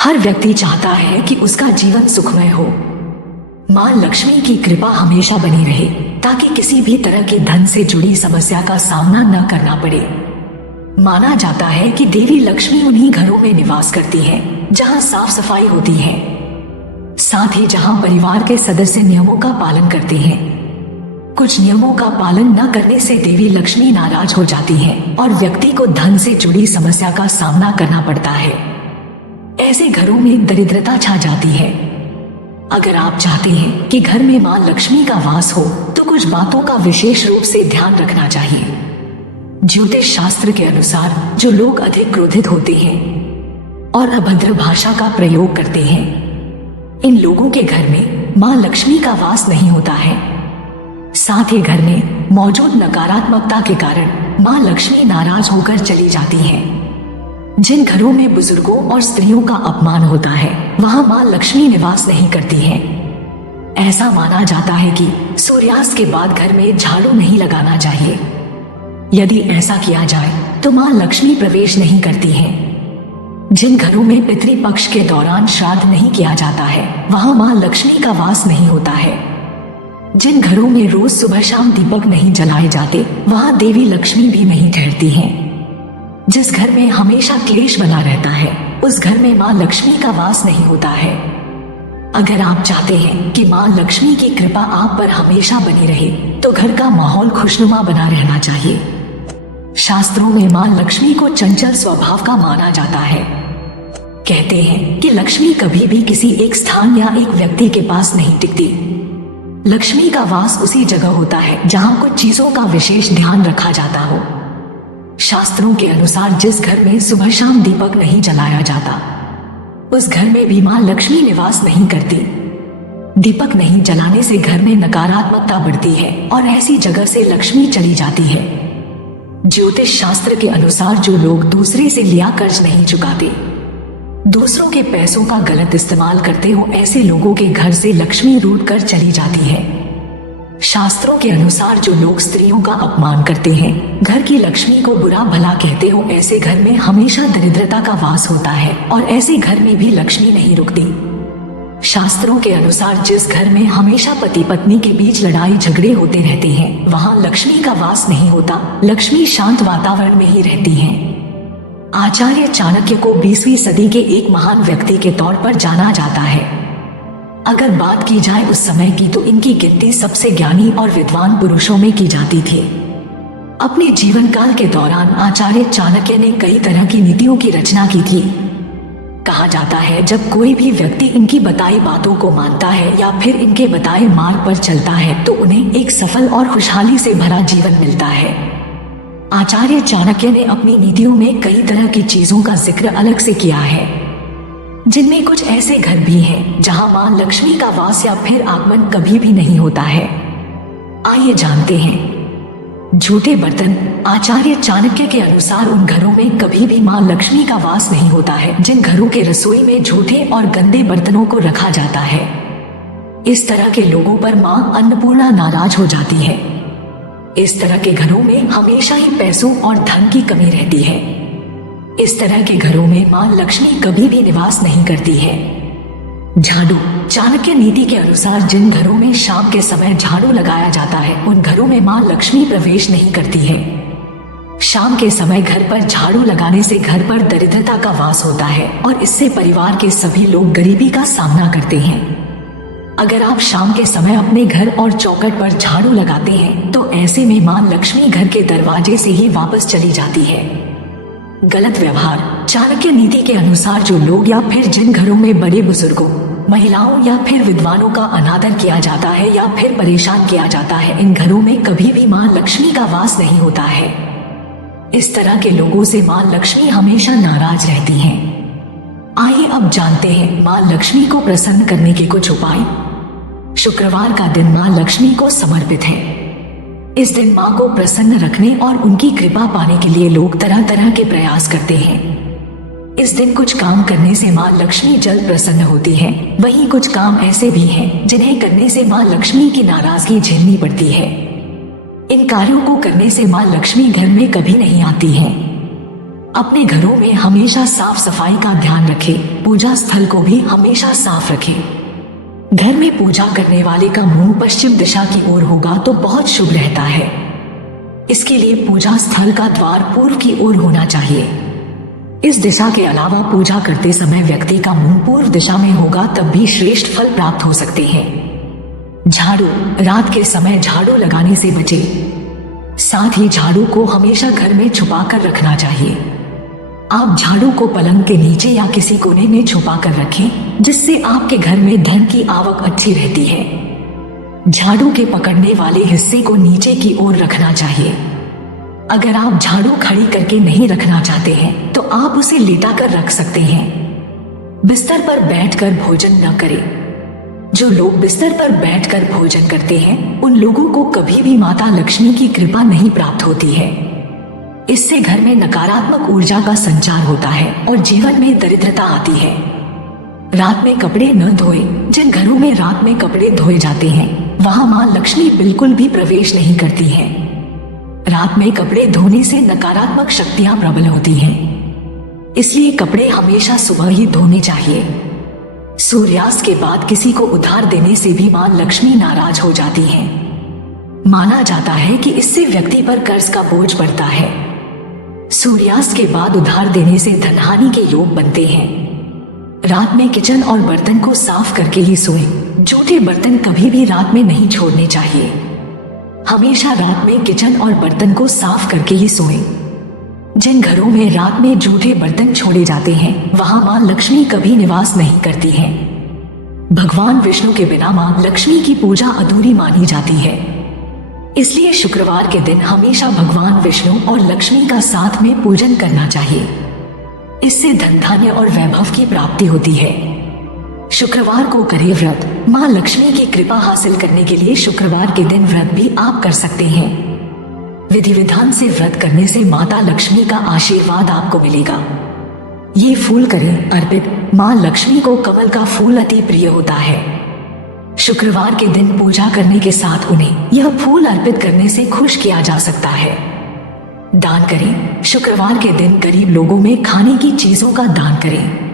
हर व्यक्ति चाहता है कि उसका जीवन सुखमय हो। मां लक्ष्मी की कृपा हमेशा बनी रहे ताकि किसी भी तरह के धन से जुड़ी समस्या का सामना न करना पड़े। माना जाता है कि देवी लक्ष्मी उन्हीं घरों में निवास करती है जहां साफ सफाई होती है, साथ ही जहां परिवार के सदस्य नियमों का पालन करते हैं। कुछ नियमों का पालन न करने से देवी लक्ष्मी नाराज हो जाती हैं और व्यक्ति को धन से जुड़ी समस्या का सामना करना पड़ता है। ऐसे घरों में दरिद्रता छा जाती है। अगर आप चाहते हैं कि घर में मां लक्ष्मी का वास हो तो कुछ बातों का विशेष रूप से ध्यान रखना चाहिए। ज्योतिष शास्त्र के अनुसार जो लोग अधिक क्रोधित होते हैं और अभद्र भाषा का प्रयोग करते हैं, इन लोगों के घर में मां लक्ष्मी का वास नहीं होता है। साथ ही घर में मौजूद नकारात्मकता के कारण मां लक्ष्मी नाराज होकर चली जाती हैं। जिन घरों में बुजुर्गों और स्त्रियों का अपमान होता है वहां मां लक्ष्मी निवास नहीं करती है। ऐसा माना जाता है कि सूर्यास्त के बाद घर में झाड़ू नहीं लगाना चाहिए। यदि ऐसा किया जाए तो मां लक्ष्मी प्रवेश नहीं करती है। जिन घरों में पितृपक्ष के दौरान श्राद्ध नहीं किया जाता है वहां मां लक्ष्मी का वास नहीं होता है। जिन घरों में रोज सुबह शाम दीपक नहीं जलाए जाते वहां देवी लक्ष्मी भी नहीं ठहरती हैं। जिस घर में हमेशा क्लेश बना रहता है उस घर में मां लक्ष्मी का वास नहीं होता है। अगर आप चाहते हैं कि मां लक्ष्मी की कृपा आप पर हमेशा बनी रहे तो घर का माहौल खुशनुमा बना रहना चाहिए। शास्त्रों में मां लक्ष्मी को चंचल स्वभाव का माना जाता है। कहते हैं कि लक्ष्मी कभी भी किसी एक स्थान या एक व्यक्ति के पास नहीं टिकती। लक्ष्मी का वास उसी जगह होता है जहां कुछ चीजों का विशेष ध्यान रखा जाता हो। शास्त्रों के अनुसार जिस घर में सुबह शाम दीपक नहीं जलाया जाता उस घर में भी मां लक्ष्मी निवास नहीं करती। दीपक नहीं जलाने से घर में नकारात्मकता बढ़ती है और ऐसी जगह से लक्ष्मी चली जाती है। ज्योतिष शास्त्र के अनुसार जो लोग दूसरे से लिया कर्ज नहीं चुकाते, दूसरों के पैसों का गलत इस्तेमाल करते हो, ऐसे लोगों के घर से लक्ष्मी रूठ कर चली जाती है। शास्त्रों के अनुसार जो लोग स्त्रियों का अपमान करते हैं, घर की लक्ष्मी को बुरा भला कहते हो, ऐसे घर में हमेशा दरिद्रता का वास होता है और ऐसे घर में भी लक्ष्मी नहीं रुकती। शास्त्रों के अनुसार जिस घर में हमेशा पति पत्नी के बीच लड़ाई झगड़े होते रहते हैं वहां लक्ष्मी का वास नहीं होता। लक्ष्मी शांत वातावरण में ही रहती हैं। आचार्य चाणक्य को 20वीं सदी के एक महान व्यक्ति के तौर पर जाना जाता है। अगर बात की जाए उस समय की तो इनकी गिनती सबसे ज्ञानी और विद्वान पुरुषों में की जाती थी। अपने जीवन काल के दौरान आचार्य चाणक्य ने कई तरह की नीतियों की रचना की थी। कहा जाता है जब कोई भी व्यक्ति इनकी बताई बातों को मानता है या फिर इनके बताए मार्ग पर चलता है तो उन्हें एक सफल और खुशहाली से भरा जीवन मिलता है। आचार्य चाणक्य ने अपनी नीतियों में कई तरह की चीजों का जिक्र अलग से किया है, जिनमें कुछ ऐसे घर भी हैं जहां मां लक्ष्मी का वास या फिर आगमन कभी भी नहीं होता है। आइए जानते हैं। झूठे बर्तन। आचार्य चाणक्य के अनुसार उन घरों में कभी भी मां लक्ष्मी का वास नहीं होता है जिन घरों के रसोई में झूठे और गंदे बर्तनों को रखा जाता है। इस तरह के लोगों पर मां अन्नपूर्णा नाराज हो जाती है। इस तरह के घरों में हमेशा ही पैसों और धन की कमी रहती है। इस तरह के घरों में मां लक्ष्मी कभी भी निवास नहीं करती है। झाड़ू। चाणक्य नीति के अनुसार जिन घरों में शाम के समय झाड़ू लगाया जाता है उन घरों में मां लक्ष्मी प्रवेश नहीं करती है। शाम के समय घर पर झाड़ू लगाने से घर पर दरिद्रता का वास होता है और इससे परिवार के सभी लोग गरीबी का सामना करते हैं। अगर आप शाम के समय अपने घर और चौखट पर झाड़ू लगाते हैं तो ऐसे में मां लक्ष्मी घर के दरवाजे से ही वापस चली जाती है। गलत व्यवहार। चाणक्य नीति के अनुसार जो लोग या फिर जिन घरों में बड़े बुजुर्गों, महिलाओं या फिर विद्वानों का अनादर किया जाता है या फिर परेशान किया जाता है, इन घरों में कभी भी मां लक्ष्मी का वास नहीं होता है। इस तरह के लोगों से मां लक्ष्मी हमेशा नाराज रहती हैं। आइए अब जानते हैं मां लक्ष्मी को प्रसन्न करने के कुछ उपाय। शुक्रवार का दिन मां लक्ष्मी को समर्पित है। इस दिन मां को प्रसन्न रखने और उनकी कृपा पाने के लिए लोग तरह तरह के प्रयास करते हैं। इस दिन कुछ काम करने से मां लक्ष्मी जल्द प्रसन्न होती है। वहीं कुछ काम ऐसे भी हैं जिन्हें करने से मां लक्ष्मी की नाराजगी झेलनी पड़ती है। इन कार्यों को करने से मां लक्ष्मी घर में कभी नहीं आती हैं। अपने घरों में हमेशा साफ सफाई का ध्यान रखें। पूजा स्थल को भी हमेशा साफ रखें। घर में पूजा करने वाले का मुंह पश्चिम दिशा की ओर होगा तो बहुत शुभ रहता है। इसके लिए पूजा स्थल का द्वार पूर्व की ओर होना चाहिए। इस दिशा के अलावा पूजा करते समय व्यक्ति का मुंह पूर्व दिशा में होगा तब भी श्रेष्ठ फल प्राप्त हो सकते हैं। झाड़ू, रात के समय झाड़ू लगाने से बचे। साथ ही झाड़ू को हमेशा घर में छुपा कर रखना चाहिए। आप झाड़ू को पलंग के नीचे या किसी कोने में छुपा कर रखें, जिससे आपके घर में धन की आवक अच्छी रहती है। झाड़ू के पकड़ने वाले हिस्से को नीचे की ओर रखना चाहिए। अगर आप झाड़ू खड़ी करके नहीं रखना चाहते हैं तो आप उसे लेटा कर रख सकते हैं। बिस्तर पर बैठकर भोजन न करें। जो लोग बिस्तर पर बैठकर भोजन करते हैं उन लोगों को कभी भी माता लक्ष्मी की कृपा नहीं प्राप्त होती है। इससे घर में नकारात्मक ऊर्जा का संचार होता है और जीवन में दरिद्रता आती है। रात में कपड़े न धोए। जिन घरों में रात में कपड़े धोए जाते हैं वहां मां लक्ष्मी बिल्कुल भी प्रवेश नहीं करती है। रात में कपड़े धोने से नकारात्मक शक्तियां प्रबल होती हैं। इसलिए कपड़े हमेशा सुबह ही धोने चाहिए। सूर्यास्त के बाद किसी को उधार देने से भी मां लक्ष्मी नाराज हो जाती हैं। माना जाता है कि इससे व्यक्ति पर कर्ज का बोझ पड़ता है। सूर्यास्त के बाद उधार देने से धनहानि के योग बनते हैं। रात में किचन और बर्तन को साफ करके ही सोएं। जूठे बर्तन कभी भी रात में नहीं छोड़ने चाहिए। हमेशा रात में किचन और बर्तन को साफ करके ही सोएं। जिन घरों में रात में जूठे बर्तन छोड़े जाते हैं वहां मां लक्ष्मी कभी निवास नहीं करती हैं। भगवान विष्णु के बिना मां लक्ष्मी की पूजा अधूरी मानी जाती है। इसलिए शुक्रवार के दिन हमेशा भगवान विष्णु और लक्ष्मी का साथ में पूजन करना चाहिए। इससे धन धान्य और वैभव की प्राप्ति होती है। शुक्रवार को करें व्रत। मां लक्ष्मी की कृपा हासिल करने के लिए शुक्रवार के दिन व्रत भी आप कर सकते हैं। विधि विधान से व्रत करने से माता लक्ष्मी का आशीर्वाद आपको मिलेगा। ये फूल करें अर्पित। मां लक्ष्मी को कमल का फूल अति प्रिय होता है। शुक्रवार के दिन पूजा करने के साथ उन्हें यह फूल अर्पित करने से खुश किया जा सकता है। दान करें। शुक्रवार के दिन गरीब लोगों में खाने की चीजों का दान करें।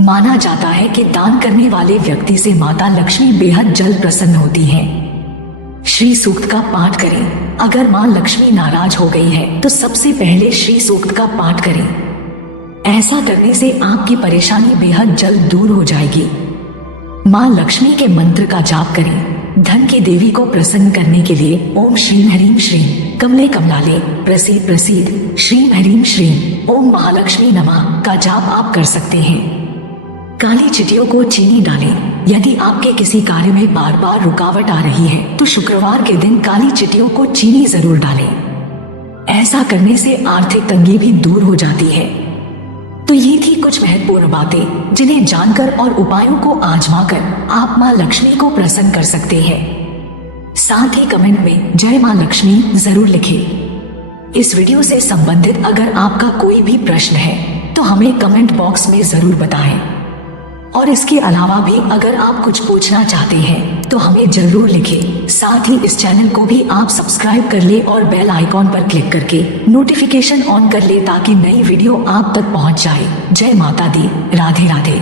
माना जाता है कि दान करने वाले व्यक्ति से माता लक्ष्मी बेहद जल्द प्रसन्न होती हैं। श्री सूक्त का पाठ करें। अगर मां लक्ष्मी नाराज हो गई है तो सबसे पहले श्री सूक्त का पाठ करें। ऐसा करने से आपकी परेशानी बेहद जल्द दूर हो जाएगी। मां लक्ष्मी के मंत्र का जाप करें। धन की देवी को प्रसन्न करने के लिए ओम श्रीम ह्रीम श्रीम कमले कमलाले प्रसीद प्रसीद श्रीम ह्रीम श्रीम ओम महालक्ष्मी नमः का जाप आप कर सकते हैं। काली चिटियों को चीनी डालें। यदि आपके किसी कार्य में बार बार रुकावट आ रही है तो शुक्रवार के दिन काली चिटियों को चीनी जरूर डालें। ऐसा करने से आर्थिक तंगी भी दूर हो जाती है। तो ये थी कुछ महत्वपूर्ण बातें जिन्हें जानकर और उपायों को आजमाकर आप मां लक्ष्मी को प्रसन्न कर सकते हैं। साथ ही कमेंट में जय मां लक्ष्मी जरूर लिखें। इस वीडियो से संबंधित अगर आपका कोई भी प्रश्न है तो हमें कमेंट बॉक्स में जरूर बताएं। और इसके अलावा भी अगर आप कुछ पूछना चाहते हैं तो हमें जरूर लिखें। साथ ही इस चैनल को भी आप सब्सक्राइब कर ले और बेल आइकॉन पर क्लिक करके नोटिफिकेशन ऑन कर ले ताकि नई वीडियो आप तक पहुंच जाए। जय माता दी। राधे राधे।